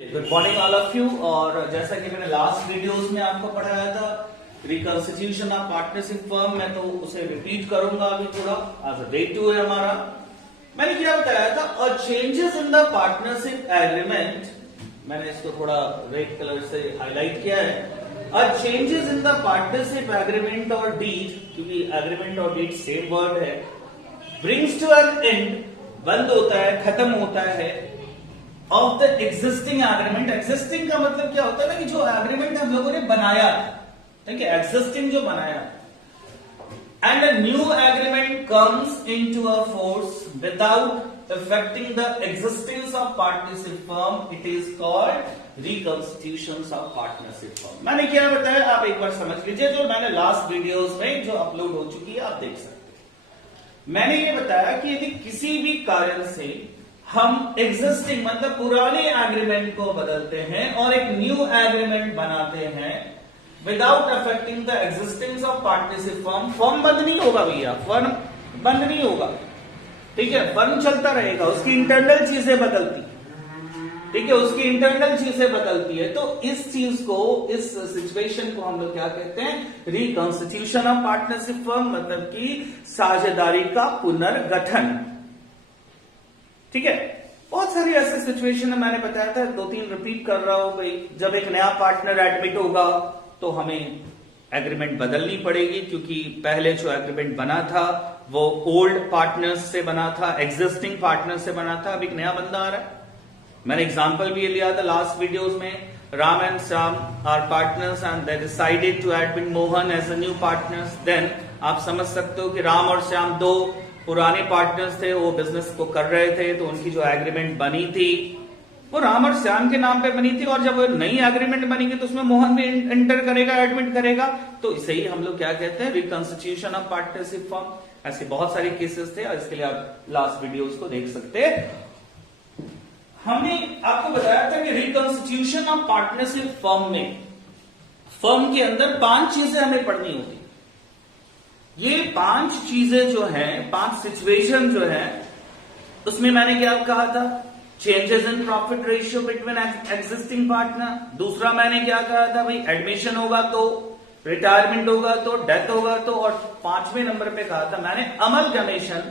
Good morning all of you. और जैसा कि मैंने लास्ट वीडियोस में आपको पढ़ाया था रिकंस्टिट्यूशन ऑफ पार्टनरशिप फर्म, मैं तो उसे रिपीट करूंगा अभी थोड़ा। आज डे 2 है हमारा। मैंने क्या बताया था, और changes in the partnership agreement, मैंने इसको थोड़ा रेड कलर से हाईलाइट किया है। और changes in the partnership agreement और डीड, क्योंकि एग्रीमेंट और डीड सेम वर्ड है, ब्रिंग्स टू एन एंड, बंद होता है, खत्म होता है, of the existing agreement. Existing का मतलब क्या होता है ना, कि जो एग्रीमेंट हम लोगों ने बनाया, ठीक है, एग्जिस्टिंग जो बनाया, and a new agreement comes into a force without affecting the existence of partnership firm, it is called reconstitution of partnership firm. मैंने क्या बताया, आप एक बार समझ लीजिए, जो मैंने लास्ट वीडियोस में जो अपलोड हो चुकी है आप देख सकते हैं। मैंने ये बताया कि यदि किसी भी कारण से हम एग्जिस्टिंग मतलब पुराने एग्रीमेंट को बदलते हैं और एक न्यू एग्रीमेंट बनाते हैं without affecting the existence of partnership firm, firm बंद नहीं होगा भैया, फर्म बंद नहीं होगा, ठीक है, फर्म चलता रहेगा, उसकी इंटरनल चीजें बदलती, ठीक है, उसकी इंटरनल चीजें बदलती है। तो इस चीज को, इस सिचुएशन को हम लोग क्या कहते हैं, रिकंस्टिट्यूशन ऑफ पार्टनरशिप फर्म, मतलब कि साझेदारी का पुनर्गठन, ठीक है। बहुत सारी ऐसे सिचुएशन है, मैंने बताया था, 2-3 रिपीट कर रहा हूं भाई। जब एक नया पार्टनर एडमिट होगा तो हमें एग्रीमेंट बदलनी पड़ेगी, क्योंकि पहले जो एग्रीमेंट बना था वो ओल्ड पार्टनर्स से बना था, एग्जिस्टिंग पार्टनर से बना था। अब एक नया बंदा आ रहा है। मैंने एग्जांपल भी ये लिया था लास्ट वीडियोस में, Ram and Shyam are partners and they decided to admit Mohan as a new partners. Then आप समझ सकते हो कि राम और श्याम दो पुराने पार्टनर्स थे, वो बिजनेस को कर रहे थे, तो उनकी जो एग्रीमेंट बनी थी वो राम और श्याम के नाम पे बनी थी, और जब वो नई एग्रीमेंट बनेगी तो उसमें मोहन भी एंटर करेगा, एडमिट करेगा। तो इसे ही हम लोग क्या कहते हैं, रिकंस्टिट्यूशन ऑफ पार्टनरशिप फर्म। ऐसे बहुत सारे केसेस थे, और इसके लिए आप लास्ट वीडियोस को देख सकते हैं। हमने आपको बताया था कि रिकंस्टिट्यूशन ऑफ पार्टनरशिप फर्म में, फर्म के अंदर 5 चीजें हमें पढ़नी होती। ये 5 चीजें जो हैं, 5 सिचुएशन जो है, उसमें मैंने क्या कहा था, changes in profit ratio between existing partner. दूसरा मैंने क्या कहा था भाई, एडमिशन होगा तो, रिटायरमेंट होगा तो, डेथ होगा तो, और 5वें नंबर पे कहा था मैंने अमलगमेशन,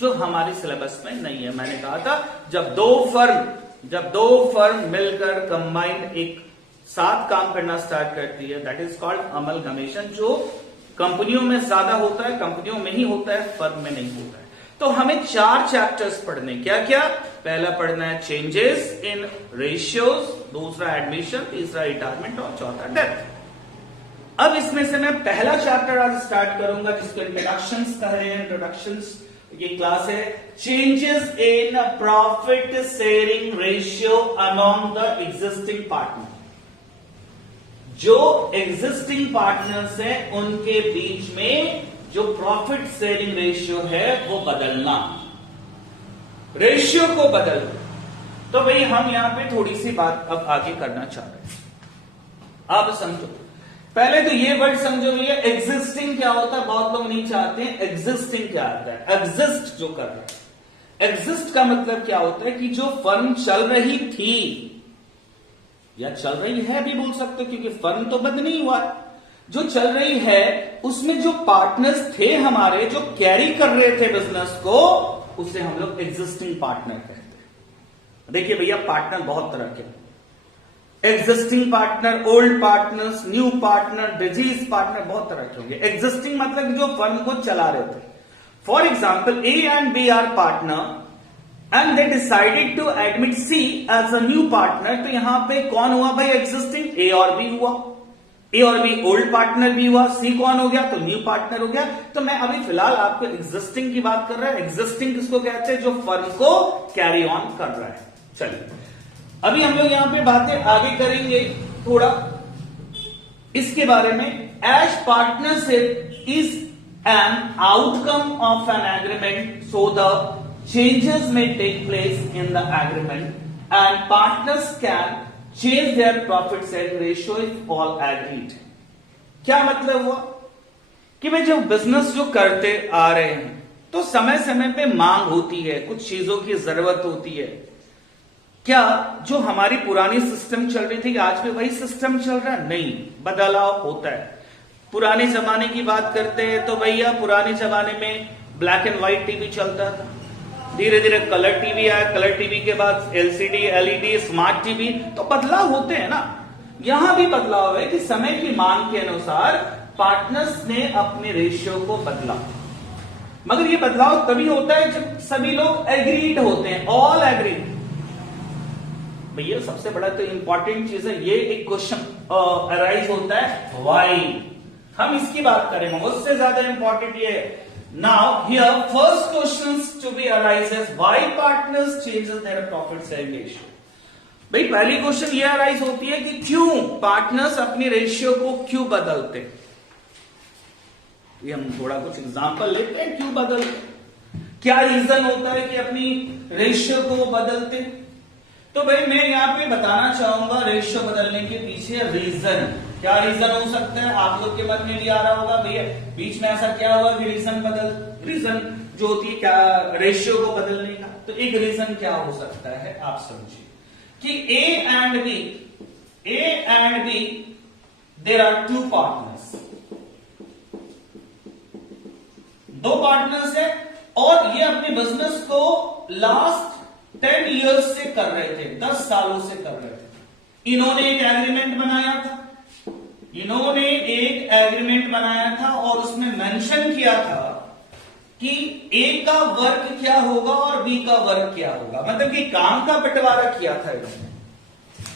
जो हमारे सिलेबस में नहीं है। मैंने कहा था जब दो फर्म मिलकर कंबाइंड एक साथ काम करना स्टार्ट करती है, दैट इज कॉल्ड अमलगमेशन, जो कंपनियों में ज्यादा होता है, कंपनियों में ही होता है, फर्म में नहीं होता है। तो हमें 4 चैप्टर्स पढ़ने, क्या क्या, पहला पढ़ना है चेंजेस इन रेशियोज, दूसरा एडमिशन, तीसरा रिटायरमेंट और चौथा डेथ। अब इसमें से मैं पहला चैप्टर आज स्टार्ट करूंगा, जिसको इंट्रोडक्शंस कह रहे हैं। इंट्रोडक्शंस ये क्लास है, changes in profit sharing ratio among the existing partner. जो एग्जिस्टिंग पार्टनर्स हैं उनके बीच में जो प्रॉफिट शेयरिंग रेशियो है वो बदलना, रेशियो को बदलना। तो भाई हम यहां पे थोड़ी सी बात अब आगे करना चाह रहे हैं। आप समझो, पहले तो ये वर्ड समझो भैया, एग्जिस्टिंग क्या होता है, बहुत लोग नहीं चाहते हैं एग्जिस्टिंग क्या होता है। एग्जिस्ट जो कर रहे हैं, एग्जिस्ट का मतलब क्या होता है कि जो फर्म चल रही थी या चल रही है भी बोल सकते हो, क्योंकि फर्म तो बंद नहीं हुआ है, जो चल रही है उसमें जो पार्टनर्स थे हमारे, जो कैरी कर रहे थे बिजनेस को, उसे हम लोग एग्जिस्टिंग पार्टनर कहते हैं। देखिए भैया, पार्टनर बहुत तरह के, existing partner, old partners, new partner, disease partner, बहुत तरह के होंगे। एग्जिस्टिंग मतलब जो फर्म को चला रहे थे। For example, A and b are partner and they decided to admit C as a new partner। तो यहां पे कौन हुआ भाई, एग्जिस्टिंग, A और B हुआ, A और B ओल्ड पार्टनर भी हुआ, C कौन हो गया, तो न्यू पार्टनर हो गया। तो मैं अभी फिलहाल आपको एग्जिस्टिंग की बात कर रहा है। एग्जिस्टिंग किसको कहते हैं, जो फर्म को कैरी ऑन कर रहा है। चलिए अभी हम लोग यहां पे बातें आगे करेंगे थोड़ा इसके बारे में। As partnership is an outcome of an agreement, so the changes may take place in the agreement and partners can change their profit sharing ratio if all agreed। क्या मतलब हुआ कि भाई जब बिजनेस जो करते आ रहे हैं तो समय समय पे मांग होती है, कुछ चीजों की जरूरत होती है, क्या जो हमारी पुरानी सिस्टम चल रही थी आज भी वही सिस्टम चल रहा है? नहीं, बदलाव होता है। पुराने जमाने की बात करते हैं तो भैया पुराने जमाने में ब्लैक एंड व्हाइट टीवी चलता था, धीरे धीरे कलर टीवी आया, कलर टीवी के बाद एलसीडी, एलईडी, स्मार्ट टीवी, तो बदलाव होते हैं ना। यहां भी बदलाव है कि समय की मांग के अनुसार पार्टनर्स ने अपने रेशियो को बदला, मगर ये बदलाव तभी होता है जब सभी लोग एग्रीड होते हैं, ऑल एग्रीड। भैया सबसे बड़ा तो इंपॉर्टेंट चीज है, ये एक क्वेश्चन अराइज होता है व्हाई, हम इसकी बात करेंगे, उससे ज्यादा इंपॉर्टेंट ये है। Now here first question to be arises why partners changes their profit sharing ratio. भाई पहली क्वेश्चन ये अराइज होती है कि क्यों पार्टनर्स अपनी रेशियो को क्यों बदलते। ये हम थोड़ा कुछ एग्जांपल लेते हैं, क्यों बदलते, क्या रीजन होता है कि अपनी रेशियो को वो बदलते। तो भाई मैं यहां पे बताना चाहूंगा रेशियो बदलने के पीछे रीजन, क्या रीजन हो सकता है। आप लोग के मन में भी आ रहा होगा भैया बीच में ऐसा क्या हुआ कि रीजन जो होती है क्या रेशियो को बदलने का, तो एक रीजन क्या हो सकता है आप समझिए कि a and b there are two partners, दो पार्टनर्स है और ये अपने बिजनेस को लास्ट 10 इयर्स से कर रहे थे, 10 सालों से कर रहे थे। इन्होंने एक एग्रीमेंट बनाया था और उसमें मेंशन किया था कि ए का वर्क क्या होगा और बी का वर्क क्या होगा, मतलब कि काम का बंटवारा किया था इन्होंने,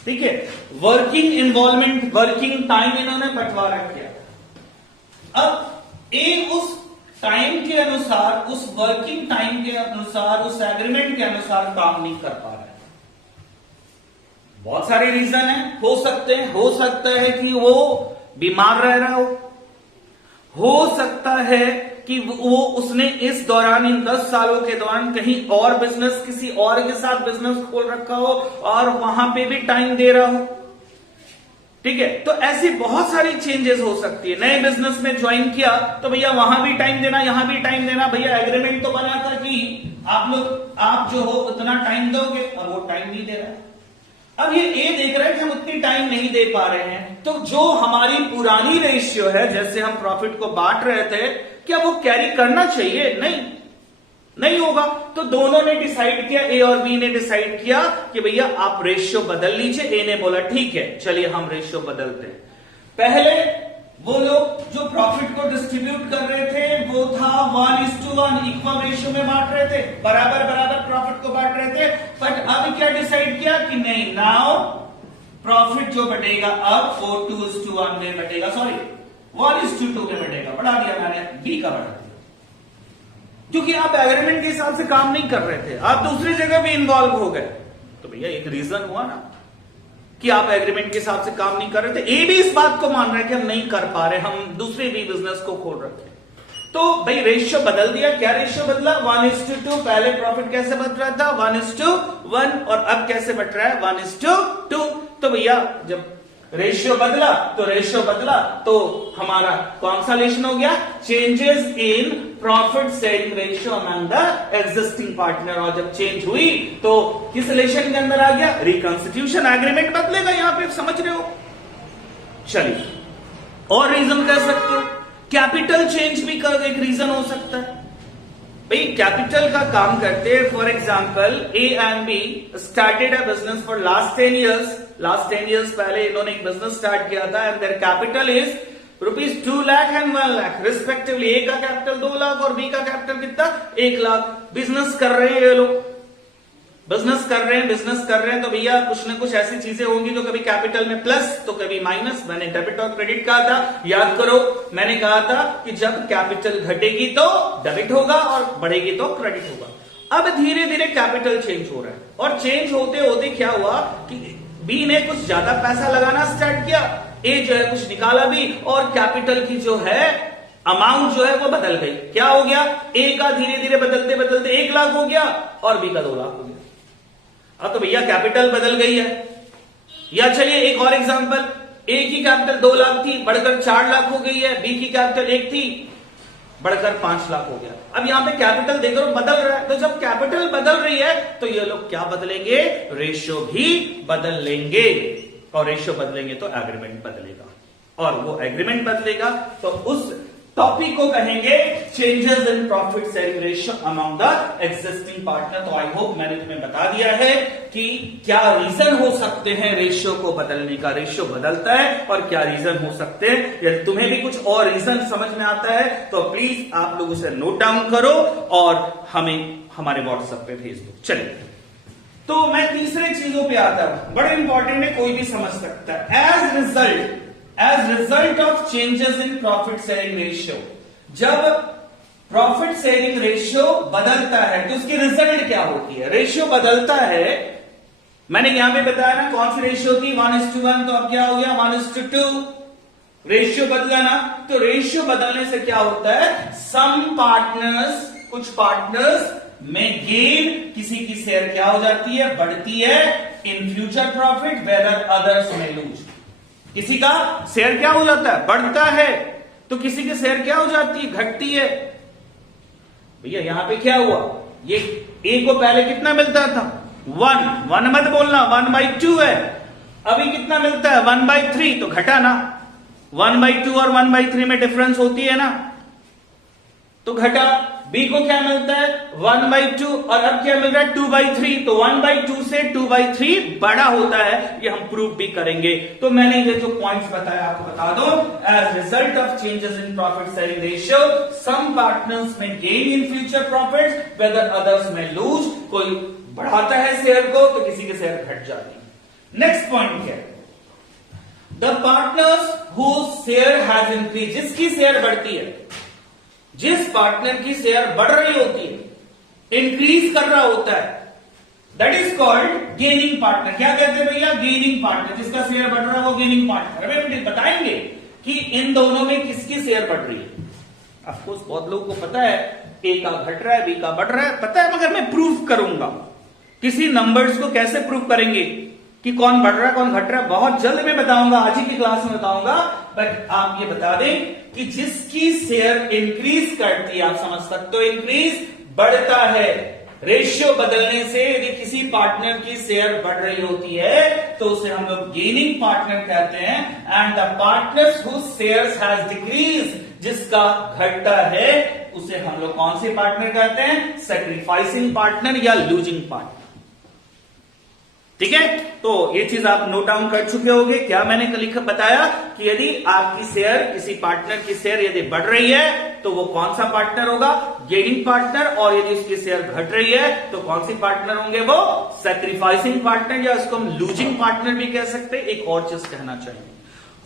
ठीक है। वर्किंग इन्वॉल्वमेंट, वर्किंग टाइम इन्होंने बंटवारा किया। अब ए उस टाइम के अनुसार, उस वर्किंग टाइम के अनुसार, उस एग्रीमेंट के अनुसार काम नहीं कर पा रहा है। बहुत सारे रीजन है, हो सकता है कि वो बीमार रह रहा हो सकता है कि वो उसने इस दौरान, इन 10 सालों के दौरान कहीं और बिजनेस, किसी और के साथ बिजनेस खोल रखा हो और वहां पे भी टाइम दे रहा हो, ठीक है। तो ऐसी बहुत सारी चेंजेस हो सकती है। नए बिजनेस में ज्वाइन किया तो भैया वहां भी टाइम देना, यहां भी टाइम देना। भैया एग्रीमेंट तो बना था कि आप जो हो उतना टाइम दोगे, अब वो टाइम नहीं दे रहा। अब ये ए देख रहा है कि हम उतनी टाइम नहीं दे पा रहे हैं, तो जो हमारी पुरानी रेशियो है, जैसे हम प्रॉफिट को बांट रहे थे, क्या वो कैरी करना चाहिए? नहीं होगा। तो दोनों ने डिसाइड किया, ए और बी ने डिसाइड किया कि भैया आप रेशियो बदल लीजिए। ए ने बोला ठीक है चलिए हम रेशियो बदलते हैं। पहले वो लोग जो प्रॉफिट को डिस्ट्रीब्यूट कर रहे थे वो था 1:1, इक्वल रेशियो में बांट रहे थे, बराबर प्रॉफिट को बांट रहे थे। बट अब क्या डिसाइड किया कि नहीं, नाउ प्रॉफिट जो बटेगा अब वो 2:1 में बटेगा, सॉरी 1:2 में बटेगा, बढ़ा दिया मैंने, बी का बढ़ा दिया, क्योंकि आप एग्रीमेंट के हिसाब से काम नहीं कर रहे थे, आप दूसरी जगह भी इन्वॉल्व हो गए। तो भैया एक रीजन हुआ ना कि आप एग्रीमेंट के हिसाब से काम नहीं कर रहे थे। ए भी इस बात को मान रहे कि हम नहीं कर पा रहे, हम दूसरे भी बिजनेस को खोल रखे। तो भाई रेशियो बदल दिया। क्या रेशियो बदला? 1:2। पहले प्रॉफिट कैसे बट रहा था? 1:1, और अब कैसे बट रहा है? 1:2। तो भैया जब रेशियो बदला तो हमारा कौन सा रिलेशन हो गया? Changes in profit sharing ratio among the existing partner. और जब चेंज हुई तो किस रिलेशन के अंदर आ गया? रिकॉन्स्टिट्यूशन। एग्रीमेंट बदलेगा, यहां पे समझ रहे हो? चलिए और रीजन कह सकते हो, कैपिटल चेंज भी कर एक रीजन हो सकता है। भाई कैपिटल का काम करते हैं, for example A and B started a business for last 10 years पहले इन्होंने एक बिजनेस स्टार्ट किया था and their capital is ₹2 lakh and 1 lakh respectively. A का कैपिटल 2 लाख और बी का कैपिटल कितना? 1 लाख। बिजनेस कर रहे हैं ये लोग, बिजनेस कर रहे हैं तो भैया कुछ ना कुछ ऐसी चीजें होंगी जो कभी कैपिटल में प्लस तो कभी माइनस। मैंने डेबिट और क्रेडिट कहा था, याद करो, मैंने कहा था कि जब कैपिटल घटेगी तो डेबिट होगा और बढ़ेगी तो क्रेडिट होगा। अब धीरे धीरे कैपिटल चेंज हो रहा है और चेंज होते होते क्या हुआ कि बी ने कुछ ज्यादा पैसा लगाना स्टार्ट किया, ए जो है कुछ निकाला भी, और कैपिटल की जो है अमाउंट जो है वो बदल गई। क्या हो गया? ए का धीरे धीरे बदलते बदलते 1 लाख हो गया और बी का 2 लाख हो गया। अब तो भैया कैपिटल बदल गई है। या चलिए एक और एग्जांपल, ए की कैपिटल 2 लाख थी, बढ़कर 4 लाख हो गई है, बी की कैपिटल 1 थी, बढ़कर 5 लाख हो गया। अब यहां पे कैपिटल देखो बदल रहा है, तो जब कैपिटल बदल रही है तो ये लोग क्या बदलेंगे, रेशियो भी बदल लेंगे, और रेशियो बदलेंगे तो एग्रीमेंट बदलेगा, और वो एग्रीमेंट बदलेगा तो उस टॉपिक को कहेंगे changes in profit sharing ratio among the existing partner. तो आई होप मैंने तुम्हें बता दिया है कि क्या रीजन हो सकते हैं रेशियो को बदलने का, रेशियो बदलता है और क्या रीजन हो सकते हैं। यदि तुम्हें भी कुछ और रीजन समझ में आता है तो प्लीज आप लोग उसे नोट डाउन करो और हमें हमारे व्हाट्सएप पे भेज दो। चलिए, तो मैं तीसरे चीजों पे आता हूं, बड़े इंपॉर्टेंट है, कोई भी समझ सकता है। As result of changes in profit sharing ratio, जब प्रॉफिट शेयरिंग रेशियो बदलता है तो उसकी रिजल्ट क्या होती है। रेशियो बदलता है, मैंने यहां पे बताया ना कौन सी रेशियो थी, 1:1, तो अब क्या हो गया 1:2, रेशियो बदला ना। तो रेशियो बदलने से क्या होता है, सम पार्टनर्स, कुछ पार्टनर्स में गेन, किसी की शेयर क्या हो जाती है, बढ़ती है in future profit, where others में लूज। किसी का शेयर क्या हो जाता है, बढ़ता है, तो किसी की शेयर क्या हो जाती है, घटती है। भैया यहां पे क्या हुआ, ये ए को पहले कितना मिलता था, 1 मत बोलना, 1/2 है, अभी कितना मिलता है 1/3, तो घटा ना, 1/2 और 1/3 में डिफरेंस होती है ना, तो घटा। बी को क्या मिलता है 1/2 और अब क्या मिल रहा है 2/3, तो 1/2 से 2/3 बड़ा होता है, ये हम प्रूव भी करेंगे। तो मैंने ये जो पॉइंट्स बताया आपको बता दो, as result of changes in profit sharing ratio some partners में gain in future profits whether others में लूज, कोई बढ़ाता है शेयर को तो किसी के शेयर घट जाती है। नेक्स्ट पॉइंट क्या है, the partners whose share has increase, जिसकी शेयर बढ़ती है, जिस पार्टनर की शेयर बढ़ रही होती है, इंक्रीज कर रहा होता है, that is called gaining partner. क्या कहते हैं भैया, गेनिंग पार्टनर, जिसका शेयर बढ़ रहा है वो गेनिंग पार्टनर। अभी हम बताएंगे कि इन दोनों में किसकी शेयर बढ़ रही है। ऑफकोर्स बहुत लोगों को पता है ए का घट रहा है, बी का बढ़ रहा है, पता है, मगर मैं प्रूफ करूंगा। किसी नंबर्स को कैसे प्रूफ करेंगे कि कौन बढ़ रहा है कौन घट रहा है, बहुत जल्द मैं बताऊंगा, आज ही की क्लास में बताऊंगा। बट आप ये बता दें कि जिसकी शेयर इंक्रीज करती है, आप समझ सकते हो, इंक्रीज बढ़ता है, रेशियो बदलने से यदि किसी पार्टनर की शेयर बढ़ रही होती है तो उसे हम लोग गेनिंग पार्टनर कहते हैं। And the partners whose shares has decrease, जिसका घटता है उसे हम लोग कौन से पार्टनर कहते हैं, सैक्रिफाइसिंग पार्टनर या लूजिंग पार्टनर। ठीक है, तो ये चीज आप नोट डाउन कर चुके होंगे। क्या मैंने लिखा बताया कि यदि आपकी शेयर, किसी पार्टनर की शेयर यदि बढ़ रही है तो वो कौन सा पार्टनर होगा, गेनिंग पार्टनर, और यदि उसकी शेयर घट रही है तो कौन सी पार्टनर होंगे, वो सैक्रिफाइसिंग पार्टनर, या उसको हम लूजिंग पार्टनर भी कह सकते हैं। एक और चीज कहना चाहिए,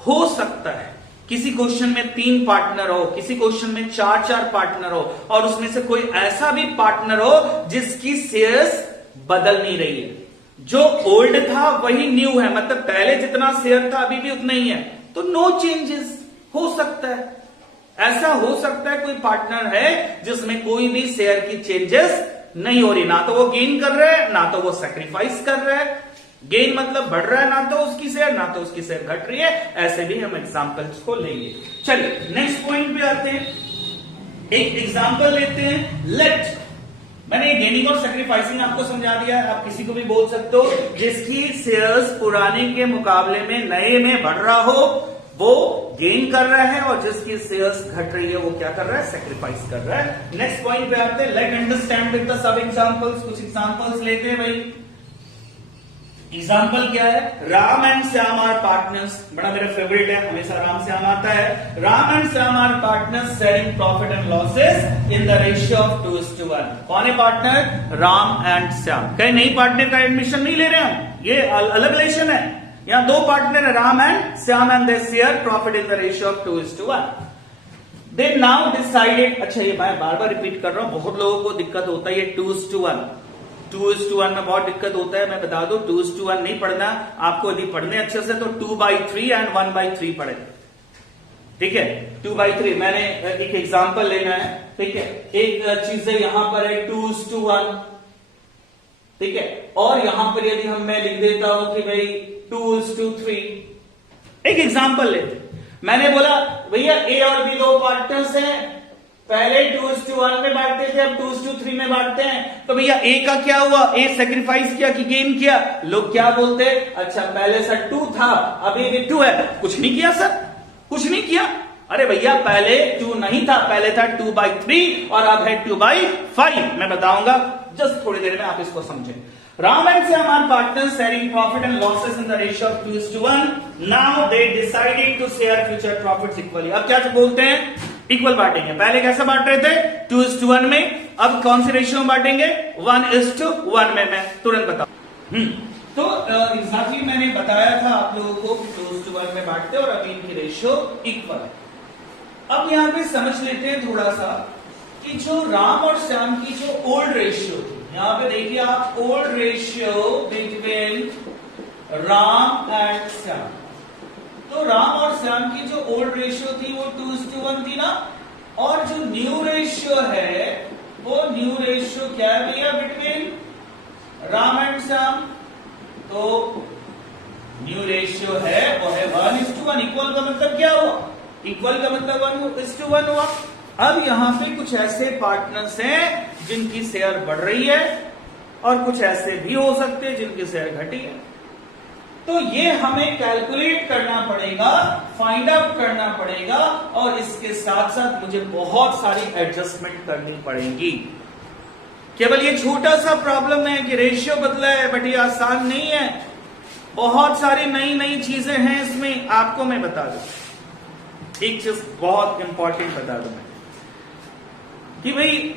हो सकता है किसी क्वेश्चन में 3 पार्टनर हो, किसी क्वेश्चन में 4 पार्टनर हो, और उसमें से कोई ऐसा भी पार्टनर हो जिसकी शेयर्स बदल नहीं रही है, जो ओल्ड था वही न्यू है, मतलब पहले जितना शेयर था अभी भी उतना ही है, तो नो चेंजेस हो सकता है। ऐसा हो सकता है कोई पार्टनर है जिसमें कोई भी शेयर की चेंजेस नहीं हो रही, ना तो वो गेन कर रहा है ना तो वो सैक्रिफाइस कर रहा है। गेन मतलब बढ़ रहा है ना तो उसकी शेयर, ना तो उसकी शेयर घट रही है। ऐसे भी हम एग्जांपल्स को लेंगे। चलिए नेक्स्ट पॉइंट पे आते हैं, एक एग्जांपल लेते हैं। लेट, मैंने गेनिंग और सैक्रिफाइसिंग आपको समझा दिया है, आप किसी को भी बोल सकते हो जिसकी शेयर्स पुराने के मुकाबले में नए में बढ़ रहा हो वो गेन कर रहा है, और जिसकी शेयर्स घट रही है वो क्या कर रहा है, सैक्रिफाइस कर रहा है। नेक्स्ट पॉइंट पे आते हैं, let understand with the sub examples. कुछ एग्जांपल्स लेते हैं भाई। एग्जाम्पल क्या है, Ram and Shyam are partners, बड़ा मेरा फेवरेट है, हमेशा राम श्याम आता है। Ram and Shyam are partners sharing profit and losses in the ratio of 2:1। कौन है पार्टनर, राम एंड श्याम। कहीं नई पार्टनर का एडमिशन नहीं ले रहे हम, ये अलग रिलेशन है। यहां 2 पार्टनर है, Ram and Shyam, and they share profit in the ratio of 2:1। They now decided, अच्छा ये मैं बार बार रिपीट कर रहा हूं, बहुत लोगों को दिक्कत होता है ये 2:1 में बहुत दिक्कत होता है। मैं बता दूं 2:1 नहीं पढ़ना आपको, यदि पढ़ने अच्छे से तो 2/3 एंड 1/3 पढ़े। ठीक है, 2/3। मैंने एक एग्जांपल लेना है, ठीक है। एक चीज है यहां पर है 2:1, ठीक है, और यहां पर यदि मैं लिख देता हूं कि भाई 2:3। एक एग्जांपल लेते, मैंने बोला भैया ए और बी 2 पार्टनर्स हैं, पहले 2:1 में बांटते थे, अब 2:3 में बांटते हैं। तो भैया ए का क्या हुआ? ए सेक्रीफाइस किया कि गेन किया? लोग क्या बोलते हैं, अच्छा पहले सर 2 था, अभी भी 2 है। कुछ नहीं किया सर, कुछ नहीं किया। अरे भैया पहले 2 नहीं था, पहले था 2/3 और अब है 2/5। मैं बताऊंगा जस्ट थोड़ी देर में, आप इसको समझें। Ram and Shyam are partners sharing profit and losses in the ratio of 2:1. Now they decided to share future profits equally. अब क्या बोलते हैं? इक्वल बांटेंगे। पहले कैसे बांट रहे थे? 2:1 में। अब कौन सी रेशियो में बांटेंगे? 1:1 में। मैं तुरंत बताऊं। तो एग्जैक्टली मैंने बताया था आप लोगों को 2:1 में बांटते और अभी इनकी रेशियो इक्वल है। अब यहां पे समझ लेते हैं थोड़ा सा कि जो राम और श्याम की जो ओल्ड रेशियो थी, यहां पे देखिए आप, old ratio between Ram and Shyam. तो राम और श्याम की जो ओल्ड रेशियो थी वो 2:1 थी ना, और जो न्यू रेशियो है वो न्यू रेशियो क्या है भैया बिटवीन राम एंड श्याम? तो न्यू रेशियो है वो है 1:1। इक्वल का मतलब क्या हुआ? इक्वल का मतलब 1:1 हुआ। अब यहां पे कुछ ऐसे पार्टनर्स हैं जिनकी शेयर बढ़ रही है और कुछ ऐसे भी हो सकते हैं जिनकी शेयर घटी है। तो ये हमें कैलकुलेट करना पड़ेगा, फाइंड आउट करना पड़ेगा, और इसके साथ साथ मुझे बहुत सारी एडजस्टमेंट करनी पड़ेगी। केवल ये छोटा सा प्रॉब्लम है कि रेशियो बदला है, बट ये आसान नहीं है। बहुत सारी नई नई चीजें हैं इसमें। आपको मैं बता दूं एक चीज बहुत इंपॉर्टेंट बता दूं मैं, कि भाई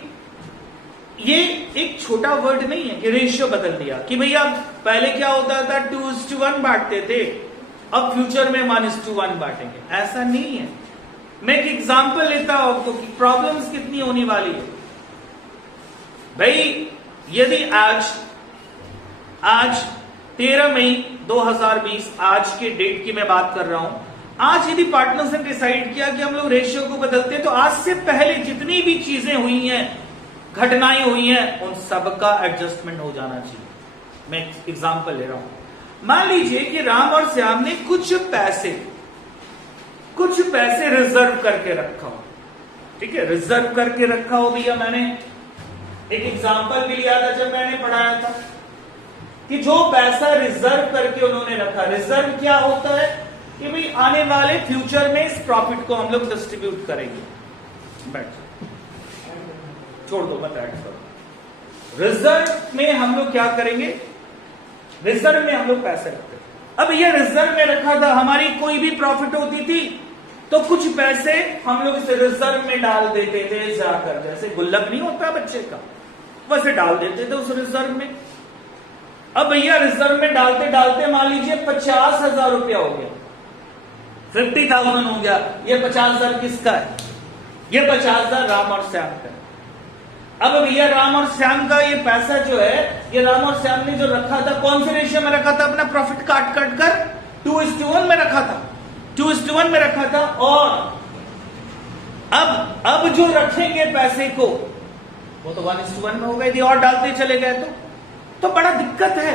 ये एक छोटा वर्ड नहीं है कि रेशियो बदल दिया, कि भैया पहले क्या होता था 2:1 बांटते थे, अब फ्यूचर में 1:1 बांटेंगे। ऐसा नहीं है। मैं एक एग्जांपल लेता हूं आपको कि प्रॉब्लम्स कितनी होने वाली है। भाई यदि आज 13 मई 2020 आज के डेट की मैं बात कर रहा हूं, आज यदि पार्टनर्स ने डिसाइड किया कि हम लोग रेशियो को बदलते हैं, तो आज से पहले जितनी भी चीजें हुई हैं, घटनाएं हुई हैं, उन सबका एडजस्टमेंट हो जाना चाहिए। मैं एग्जांपल ले रहा हूं। मान लीजिए कि राम और श्याम ने कुछ पैसे रिजर्व करके रखा हो। ठीक है, रिजर्व करके रखा हो भैया। मैंने एक एग्जांपल भी लिया था जब मैंने पढ़ाया था कि जो पैसा रिजर्व करके उन्होंने रखा, रिजर्व क्या होता है कि भाई आने वाले फ्यूचर में इस प्रॉफिट को हम लोग डिस्ट्रीब्यूट करेंगे। बैठ छोड़ दो, मत ऐड करो। रिजर्व में हम लोग क्या करेंगे? रिजर्व में हम लोग पैसे रखते हैं। अब ये रिजर्व में रखा था, हमारी कोई भी प्रॉफिट होती थी तो कुछ पैसे हम लोग इसे रिजर्व में डाल देते थे जाकर, जैसे गुल्लक नहीं होता बच्चे का, वैसे डाल देते थे उस रिजर्व में। अब भैया रिजर्व में डालते डालते मान लीजिए 50,000 रुपया हो गया, 50,000 हो गया। ये 50,000 किसका है? ये 50,000 राम और श्याम का है। अब भैया राम और श्याम का ये पैसा जो है, ये राम और श्याम ने जो रखा था, कौन से रेशियो में रखा था? अपना प्रॉफिट काट कर 2:1 में रखा था, 2:1 में रखा था। और अब जो रखेंगे पैसे को, वो तो 1:1 में हो गए, यदि और डालते चले गए तो बड़ा दिक्कत है।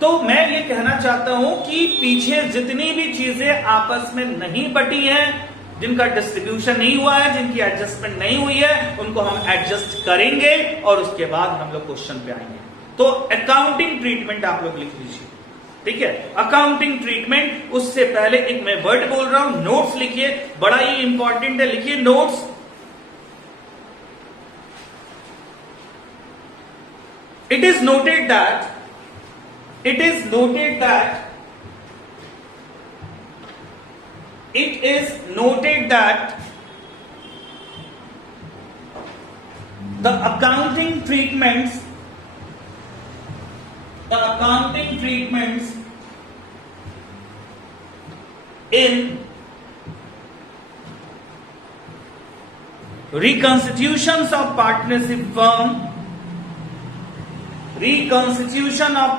तो मैं ये कहना चाहता हूं कि पीछे जितनी भी चीजें आपस में नहीं बटी हैं, जिनका डिस्ट्रीब्यूशन नहीं हुआ है, जिनकी एडजस्टमेंट नहीं हुई है, उनको हम एडजस्ट करेंगे और उसके बाद हम लोग क्वेश्चन पे आएंगे। तो अकाउंटिंग ट्रीटमेंट आप लोग लिख लीजिए। ठीक है, अकाउंटिंग ट्रीटमेंट। उससे पहले एक मैं वर्ड बोल रहा हूं, नोट्स लिखिए, बड़ा ही इंपॉर्टेंट है। लिखिए notes. It is noted that it is noted that the accounting treatments in reconstitution of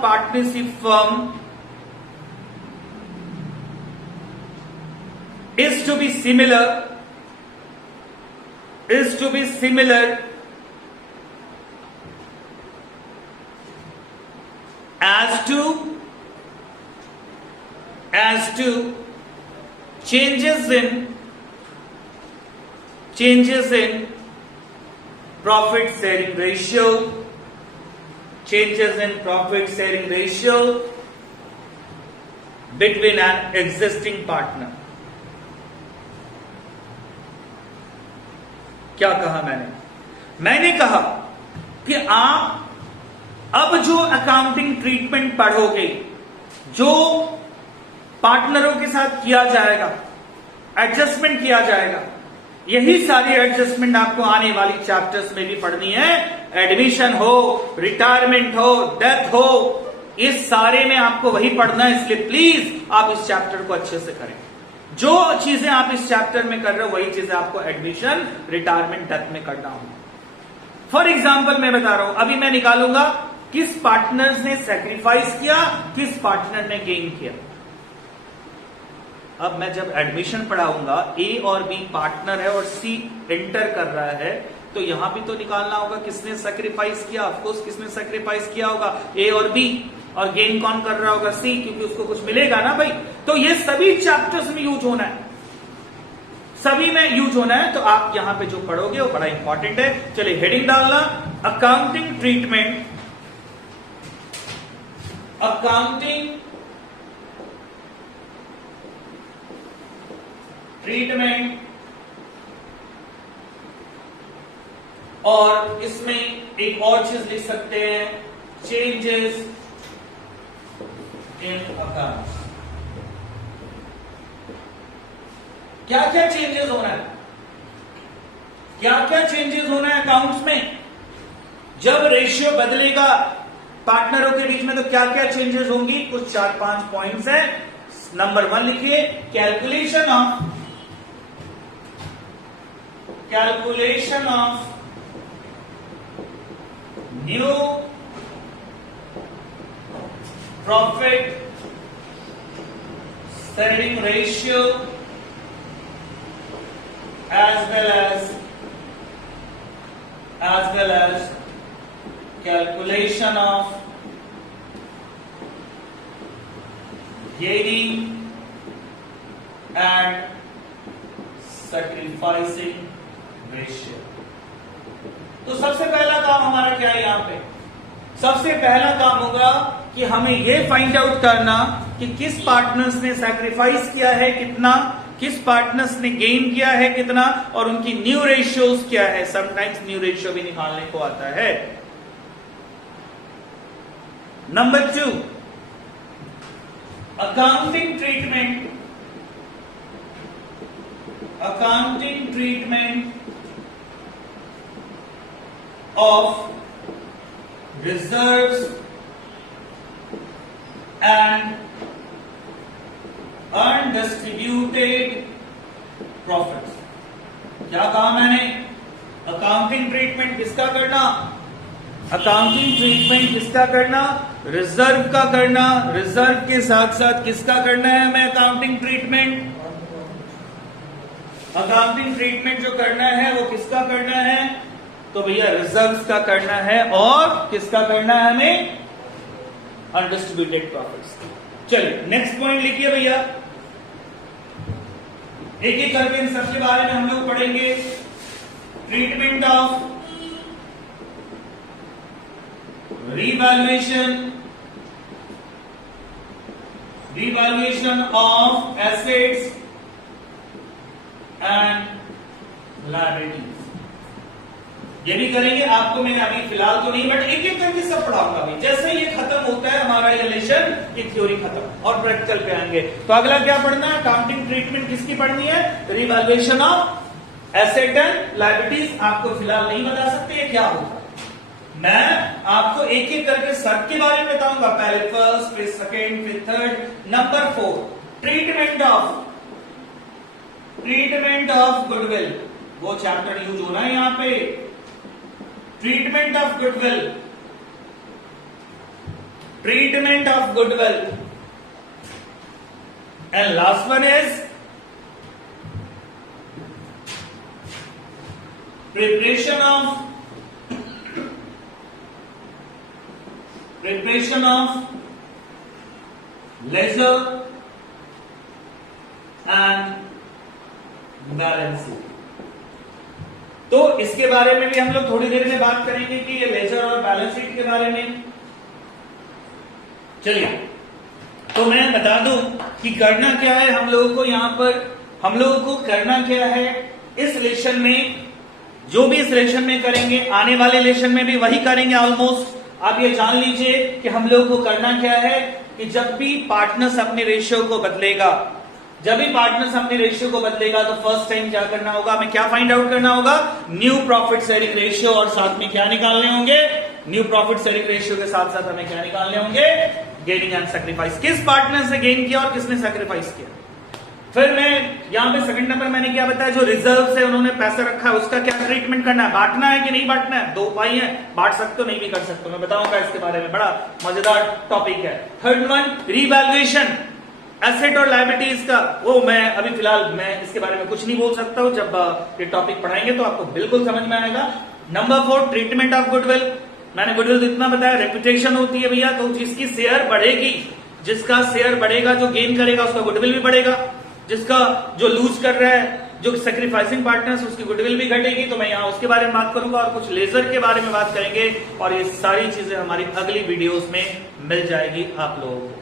partnership firm is to be similar as to changes in profit sharing ratio, changes in profit sharing ratio between an existing partner. क्या कहा मैंने कहा कि आप अब जो accounting treatment पढ़ोगे, जो पार्टनरों के साथ किया जाएगा, एडजस्टमेंट किया जाएगा, यही सारी एडजस्टमेंट आपको आने वाली चैप्टर्स में भी पढ़नी है। एडमिशन हो, रिटायरमेंट हो, डेथ हो, इस सारे में आपको वही पढ़ना है। इसलिए प्लीज आप इस चैप्टर को अच्छे से करें। जो चीजें आप इस चैप्टर में कर रहे हो वही चीजें आपको एडमिशन, रिटायरमेंट, डेथ में करना होगा। फॉर एग्जाम्पल मैं बता रहा हूं, अभी मैं निकालूंगा किस पार्टनर्स ने सैक्रिफाइस किया, किस पार्टनर ने गेन किया। अब मैं जब एडमिशन पढ़ाऊंगा, ए और बी पार्टनर है और सी एंटर कर रहा है, तो यहां भी तो निकालना होगा किसने सैक्रिफाइस किया। ऑफकोर्स किसने सैक्रिफाइस किया होगा, ए और बी, और गेन कौन कर रहा होगा, सी, क्योंकि उसको कुछ मिलेगा ना भाई। तो ये सभी चैप्टर्स में यूज होना है, सभी में यूज होना है। तो आप यहां पे जो पढ़ोगे वो बड़ा इंपॉर्टेंट है। चलिए हेडिंग डालना, अकाउंटिंग ट्रीटमेंट, अकाउंटिंग ट्रीटमेंट, और इसमें एक और चीज लिख सकते हैं, चेंजेस इन अकाउंट्स। क्या क्या चेंजेस होना है, क्या क्या चेंजेस होना है अकाउंट्स में। जब रेशियो बदलेगा पार्टनरों के बीच में तो क्या क्या चेंजेस होंगी, कुछ 4-5 पॉइंट्स हैं। नंबर 1 लिखिए, calculation of new profit sharing ratio as well as calculation of gaining and sacrificing ratio। तो सबसे पहला काम हमारा क्या है यहां पे, सबसे पहला काम होगा कि हमें यह फाइंड आउट करना कि किस पार्टनर्स ने सैक्रिफाइस किया है कितना, किस पार्टनर्स ने गेन किया है कितना, और उनकी न्यू रेशियोज क्या है। समटाइम्स न्यू रेशियो भी निकालने को आता है। Number 2, accounting treatment of reserves and undistributed profits. क्या कहा मैंने, अकाउंटिंग ट्रीटमेंट किसका करना, अकाउंटिंग ट्रीटमेंट किसका करना, रिजर्व का करना। रिजर्व के साथ साथ किसका करना है हमें अकाउंटिंग ट्रीटमेंट, अकाउंटिंग ट्रीटमेंट जो करना है वो किसका करना है, तो भैया रिजर्व्स का करना है, और किसका करना है हमें, अनडिस्ट्रीब्यूटेड प्रॉफिट्स। चलिए नेक्स्ट पॉइंट लिखिए भैया, एक एक करके इन सबके बारे में हम लोग पढ़ेंगे। Treatment of revaluation of assets and liabilities, ये भी करेंगे। आपको मैंने अभी फिलहाल तो नहीं, बट एक एक करके सब पढ़ाऊंगा अभी। जैसे ये खत्म होता है हमारा ये लेसन, की थ्योरी खत्म और प्रैक्टिकल पे आएंगे। तो अगला क्या पढ़ना है, अकाउंटिंग ट्रीटमेंट किसकी पढ़नी है, revaluation of asset and liabilities. आपको फिलहाल नहीं बता सकते क्या होगा, मैं आपको एक एक करके सब के बारे में बताऊंगा, पहले फर्स्ट, फिर सेकेंड, फिर third. Number 4, treatment of goodwill, वो चैप्टर यूज होना है यहां पे। Treatment of goodwill and last one is preparation of ledger and balance sheet। तो इसके बारे में भी हम लोग थोड़ी देर में बात करेंगे कि ये लेजर और बैलेंस शीट के बारे में। चलिए, तो मैं बता दूं कि करना क्या है हम लोगों को, यहां पर हम लोगों को करना क्या है इस लेशन में, जो भी इस लेशन में करेंगे आने वाले लेशन में भी वही करेंगे ऑलमोस्ट। आप ये जान लीजिए कि हम लोगों को करना क्या है कि जब भी पार्टनर्स अपने रेशियो को बदलेगा, जब भी पार्टनर्स अपने रेशियो को बदलेगा तो फर्स्ट टाइम क्या करना होगा, हमें क्या फाइंड आउट करना होगा, न्यू प्रॉफिट शेयरिंग रेशियो, और साथ में क्या निकालने होंगे, न्यू प्रॉफिट शेयरिंग रेशियो के साथ साथ हमें क्या निकालने होंगे, गेनिंग एंड सैक्रिफाइस, किस पार्टनर से गेन किया और किसने सैक्रिफाइस किया। फिर मैं यहां पे सेकंड नंबर मैंने क्या बताया, जो रिजर्व से उन्होंने पैसा रखा है उसका क्या ट्रीटमेंट करना है, बांटना है कि नहीं बांटना है, दो उपाय है, बांट सकते हो नहीं भी कर सकते हो, मैं बताऊंगा इसके बारे में, बड़ा मजेदार टॉपिक है। थर्ड वन, रीवैल्यूएशन एसेट और लायबिलिटीज का, वो मैं अभी फिलहाल मैं इसके बारे में कुछ नहीं बोल सकता हूं, जब ये टॉपिक पढ़ाएंगे तो आपको बिल्कुल समझ में आएगा। नंबर 4, ट्रीटमेंट ऑफ गुडविल, मैंने गुडविल इतना बताया, रेपुटेशन होती है भैया, तो जिसकी शेयर बढ़ेगी, जिसका शेयर बढ़ेगा, जो गेन करेगा उसका गुडविल भी बढ़ेगा, जिसका जो लूज कर रहा है, जो सैक्रिफाइसिंग पार्टनर्स, उसकी गुडविल भी घटेगी। तो मैं यहां उसके बारे में बात करूंगा और कुछ लेजर के बारे में बात करेंगे, और ये सारी चीजें हमारी अगली वीडियोस में मिल जाएगी आप लोगों को।